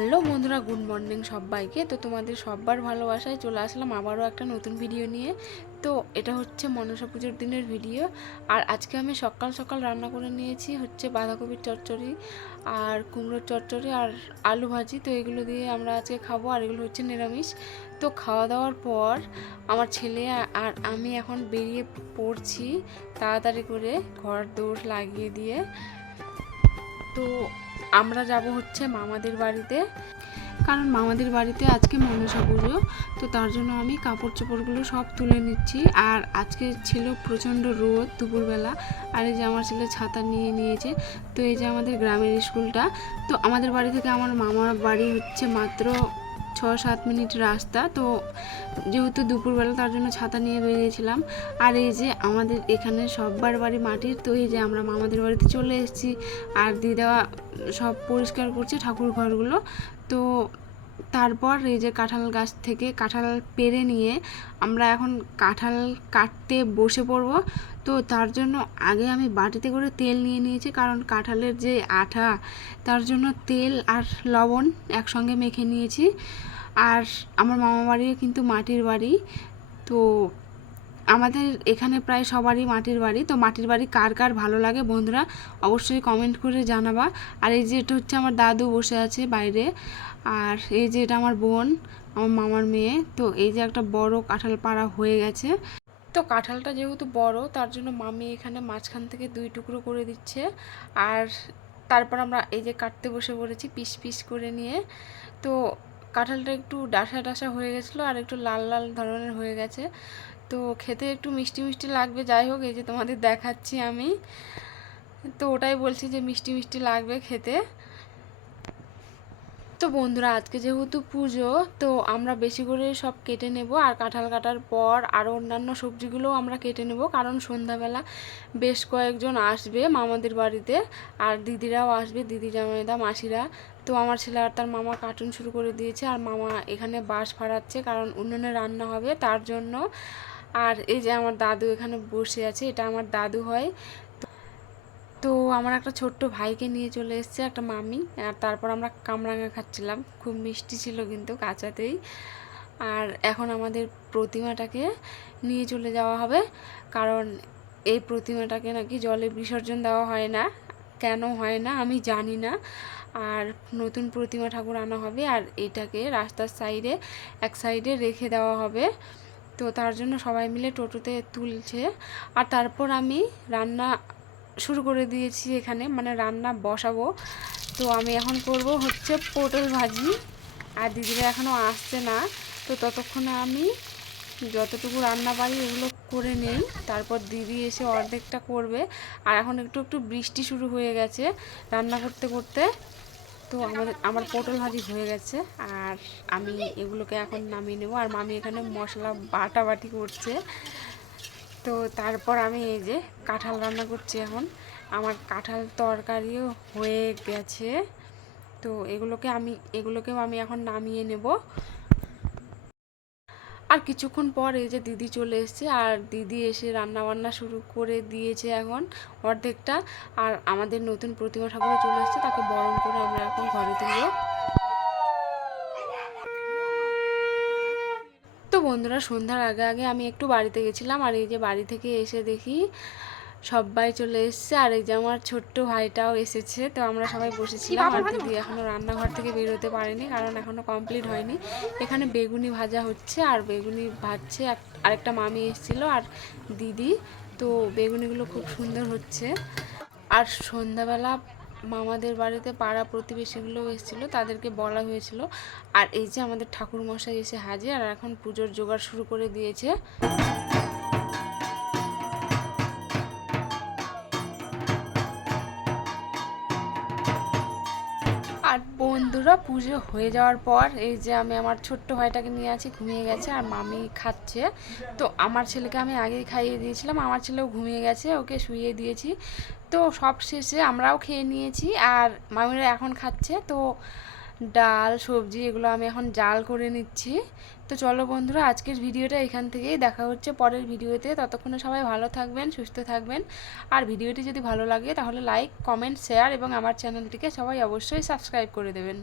Hello বন্ধুরা, good morning সবাইকে। তো তোমাদের সবার ভালোবাসায় চলে আসলাম আবারও একটা নতুন ভিডিও নিয়ে। তো এটা হচ্ছে মনসা পুজোর দিনের ভিডিও। আর আজকে আমি সকাল সকাল রান্না করে নিয়েছি হচ্ছে বাঁধাকপির চচ্চড়ি আর কুমড়োর চচ্চড়ি আর আলু ভাজি। তো এগুলো দিয়ে আমরা আজকে খাবো, আর এগুলো হচ্ছে নিরামিষ। তো খাওয়া দাওয়ার পর আমার ছেলে আর আমি এখন বেরিয়ে পড়ছি তাড়াতাড়ি করে ঘর দৌড় লাগিয়ে দিয়ে। তো আমরা যাব হচ্ছে মামাদের বাড়িতে, কারণ মামাদের বাড়িতে আজকে মনসা পুজো। তো তার জন্য আমি কাপড় চোপড়গুলো সব তুলে নিচ্ছি। আর আজকে ছিল প্রচণ্ড রোদ দুপুরবেলা, আর এই যে আমার ছেলে ছাতা নিয়ে নিয়েছে। তো এই যে আমাদের গ্রামের স্কুলটা। তো আমাদের বাড়ি থেকে আমার মামার বাড়ি হচ্ছে মাত্র 6-7 মিনিট রাস্তা। তো যেহেতু দুপুরবেলা তার জন্য ছাতা নিয়ে বেরিয়েছিলাম। আর এই যে আমাদের এখানে সববার বাড়ি মাটির। তো এই যে আমরা মামাদের বাড়িতে চলে এসেছি, আর দিদা সব পরিষ্কার করছে ঠাকুর ঘরগুলো। তো তারপর এই যে কাঁঠাল গাছ থেকে কাঁঠাল পেড়ে নিয়ে আমরা এখন কাঁঠাল কাটতে বসে পড়ব। তো তার জন্য আগে আমি বাটিতে করে তেল নিয়ে নিয়েছি, কারণ কাঁঠালের যে আঠা তার জন্য তেল আর লবণ একসঙ্গে মেখে নিয়েছি। আর আমার মামা বাড়িও কিন্তু মাটির বাড়ি। তো আমাদের এখানে প্রায় সবারই মাটির বাড়ি। তো মাটির বাড়ি কার কার ভালো লাগে বন্ধুরা অবশ্যই কমেন্ট করে জানাবা। আর এই যে এটা হচ্ছে আমার দাদু বসে আছে বাইরে, আর এই যে এটা আমার বোন, আমার মামার মেয়ে। তো এই যে একটা বড় কাঁঠাল পাড়া হয়ে গেছে। তো কাঁঠালটা যেহেতু বড় তার জন্য মামি এখানে মাঝখান থেকে 2 টুকরো করে দিচ্ছে। আর তারপর আমরা এই যে কাটতে বসে পড়েছি পিস পিস করে নিয়ে। তো কাঁঠালটা একটু ডাসা ডাসা হয়ে গেছিলো, আর একটু লাল লাল ধরনের হয়ে গেছে। তো খেতে একটু মিষ্টি মিষ্টি লাগবে। যাই হোক, এই যে তোমাদের দেখাচ্ছি আমি। তো ওটাই বলছি যে মিষ্টি মিষ্টি লাগবে খেতে। তো বন্ধুরা আজকে যেহেতু পুজো, তো আমরা বেশি করে সব কেটে নেব। আর কাঁঠাল কাটার পর আরও অন্যান্য সবজিগুলোও আমরা কেটে নেব, কারণ সন্ধ্যাবেলা বেশ কয়েকজন আসবে মামাদের বাড়িতে, আর দিদিরাও আসবে, দিদি জামাইদা মাসিরা। তো আমার ছেলে আর তার মামা কার্টুন শুরু করে দিয়েছে, আর মামা এখানে বাঁশ ফাড়াচ্ছে, কারণ উনুনে রান্না হবে তার জন্য। আর এই যে আমার দাদু এখানে বসে আছে, এটা আমার দাদু হয়। তো আমার একটা ছোট্ট ভাইকে নিয়ে চলে এসেছে একটা মামি। আর তারপর আমরা কামরাঙা খাচ্ছিলাম, খুব মিষ্টি ছিল কিন্তু কাঁচাতেই। আর এখন আমাদের প্রতিমাটাকে নিয়ে চলে যাওয়া হবে, কারণ এই প্রতিমাটাকে নাকি জলে বিসর্জন দেওয়া হয় না। কেন হয় না আমি জানি না। আর নতুন প্রতিমা ঠাকুর আনা হবে, আর এটাকে রাস্তার সাইডে এক সাইডে রেখে দেওয়া হবে। তো তার জন্য সবাই মিলে টোটোতে তুলছে। আর তারপর আমি রান্না শুরু করে দিয়েছি এখানে, মানে রান্না বসাবো। তো আমি এখন করব হচ্ছে পটল ভাজি, আর দিদিরা এখনও আসছে না। তো ততক্ষণে আমি যতটুকু রান্না পারি এগুলো করে নেই, তারপর দিদি এসে অর্ধেকটা করবে। আর এখন একটু একটু বৃষ্টি শুরু হয়ে গেছে রান্না করতে করতে। তো আমার পটল ভাজি হয়ে গেছে, আর আমি এগুলোকে এখন নামিয়ে নেব। আর মামি এখানে মশলা বাটাবাটি করছে। তো তারপর আমি এই যে কাঁঠাল রান্না করছি এখন। আমার কাঁঠাল তরকারিও হয়ে গেছে। তো এগুলোকেও আমি এখন নামিয়ে নেব। আর কিছুক্ষণ পর এই যে দিদি চলে এসেছে, আর দিদি এসে রান্না বান্না শুরু করে দিয়েছে এখন অর্ধেকটা। আর আমাদের নতুন প্রতিমা ঠাকুরও চলে এসেছে, তাকে বরণ করে আমরা এখন ঘরে তুলব। তো বন্ধুরা সন্ধ্যার আগে আগে আমি একটু বাড়িতে গেছিলাম, আর এই যে বাড়ি থেকে এসে দেখি সবাই চলে এসেছে। আর এই যে আমার ছোট্ট ভাইটাও এসেছে। তো আমরা সবাই বসেছিলাম, আর দিদি এখনও রান্নাঘর থেকে বেরোতে পারেনি, কারণ এখনও কমপ্লিট হয়নি। এখানে বেগুনি ভাজা হচ্ছে, আর বেগুনি ভাজছে আরেকটা মামি এসেছিলো আর দিদি। তো বেগুনিগুলো খুব সুন্দর হচ্ছে। আর সন্ধ্যাবেলা মামাদের বাড়িতে পাড়া প্রতিবেশীগুলোও এসেছিলো, তাদেরকে বলা হয়েছিল। আর এই যে আমাদের ঠাকুরমশাই এসে হাজির, আর এখন পুজোর জোগাড় শুরু করে দিয়েছে। আর বন্ধুরা পুজো হয়ে যাওয়ার পর এই যে আমি আমার ছোট্ট ভাইটাকে নিয়ে আছি, ঘুমিয়ে গেছে, আর মামি খাচ্ছে। তো আমার ছেলেকে আমি আগেই খাইয়ে দিয়েছিলাম, আমার ছেলেও ঘুমিয়ে গেছে, ওকে শুইয়ে দিয়েছি। তো সব শেষে আমরাও খেয়ে নিয়েছি, আর মামিরা এখন খাচ্ছে। তো ডাল সবজি এগুলো আমি এখন জাল করে নিচ্ছি। তো চলো বন্ধুরা আজকের ভিডিওটা এখান থেকেই, দেখা হচ্ছে পরের ভিডিওতে। ততক্ষণে সবাই ভালো থাকবেন, সুস্থ থাকবেন। আর ভিডিওটি যদি ভালো লাগে তাহলে লাইক কমেন্ট শেয়ার এবং আমার চ্যানেলটিকে সবাই অবশ্যই সাবস্ক্রাইব করে দেবেন।